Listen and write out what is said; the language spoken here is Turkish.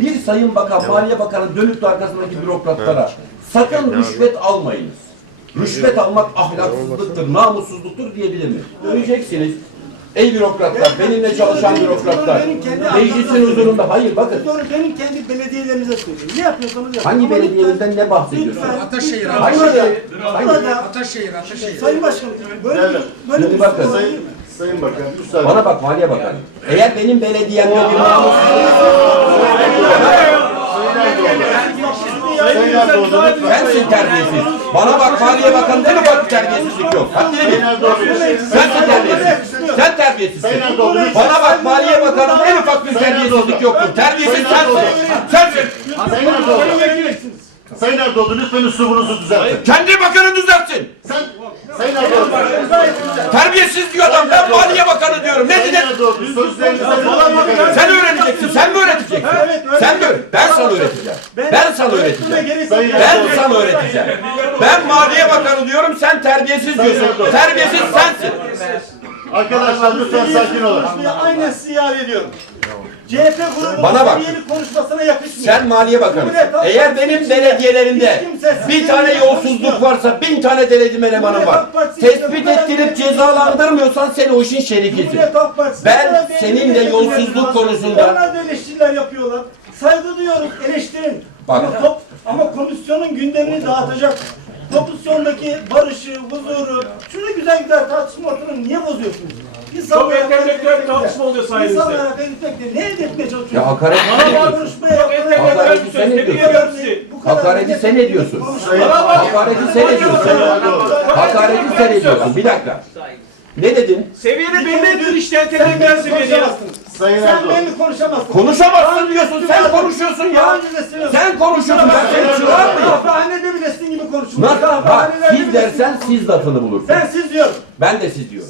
Bir Sayın Bakan, Maliye Bakanı dönüp de arkasındaki bürokratlara sakın rüşvet almayınız. Rüşvet almak ahlaksızlıktır, namussuzluktur diyebilir mi? Döneceksiniz. Ey bürokratlar, benimle çalışan bürokratlar, meclisin huzurunda, hayır bakın, Doğru benim kendi belediyelerimize söyleyeyim. Ne yapıyorsanız yapın. hangi Ama ne bahsediyorsunuz? Lütfen, Ataşehir, lütfen. Hangi Burada- hangi? Burada Ataşehir, Ataşehir. Sayın Başkanım böyle bir böyle bir bakın. sorun Sayın, mi? Sayın Bakan müsaade. Bana bak Maliye Bakanı. Eğer benim belediyemde bir namus Sayın Erdoğan lütfen. Sensin terbiyesiz. Bana bak Maliye Bakanı ufak bir terbiyesizlik yok. Sayın Erdoğan Sensin terbiyesiz. Sen terbiyesizsin. Bana bak Maliye Bakanı'nın en ufak bir terbiyesizlik yoktur. Terbiyesiz sensin. Sensin. Sayın Erdoğan lütfen üslubunuzu düzeltin. Kendi bakanı düzeltsin. Sen Sayın Erdoğan. Terbiyesiz diyor adam. Ben Maliye Bakanı diyorum. Ne dedin? Sen öğreneceksin. Sen mi öğreteceksin? Sen mi? Ben sana öğreteceğim. Ben sana öğreteceğim. Ben sana öğreteceğim. Ben Maliye Bakanı diyorum. Sen terbiyesiz diyorsun. Terbiyesiz sensin. Arkadaşlar lütfen sakin olun. Aynen size iade ediyorum. CHP grubunun Bana bak. konuşmasına yakışmıyor. Sen Maliye Bakanısın. Eğer benim belediyelerimde bir tane yolsuzluk varsa bin tane denetim elemanım var. Tespit ettirip cezalandırmıyorsan sen o işin şerifisin. Ben seninle yolsuzluk konusunda- Onlar da eleştiriler yapıyorlar. Saygı duyuyoruz, eleştirin. Bak. Ama, top- ama komisyonun gündemini dağıtacak. Komisyondaki barışı, huzuru, şunu güzel güzel tartışma ortamını niye bozuyorsunuz? Çok entelektüel tartışma oluyor sayenizde. İnsanlara benzetmekle ne elde etmeye çalışıyorsunuz? Ya hakaret Bana sen bak, ediyorsun. konuşmaya Çok entelektüel bir söz. Sen ne ediyorum sizi. Hakareti sen ediyorsun. Sayın Hakareti sen ediyorsun. Hakareti sen ediyorsun. Bir dakika. Ne dedin? Seviyeni belli ettin işte entelektüel seviyeni ya. Sayın Sen Erdoğan. benimle konuşamazsın. Konuşamazsın diyorsun. Sen konuşuyorsun Daha ya. önce de söylüyorum. Sen konuşuyorsun. Ben seni çağırmıyorum. Kahvehanede bile sizin gibi konuşuyorum. Nasıl? Bak siz dersen siz lafını bulursun. Sen siz diyorum. Ben de siz diyorum.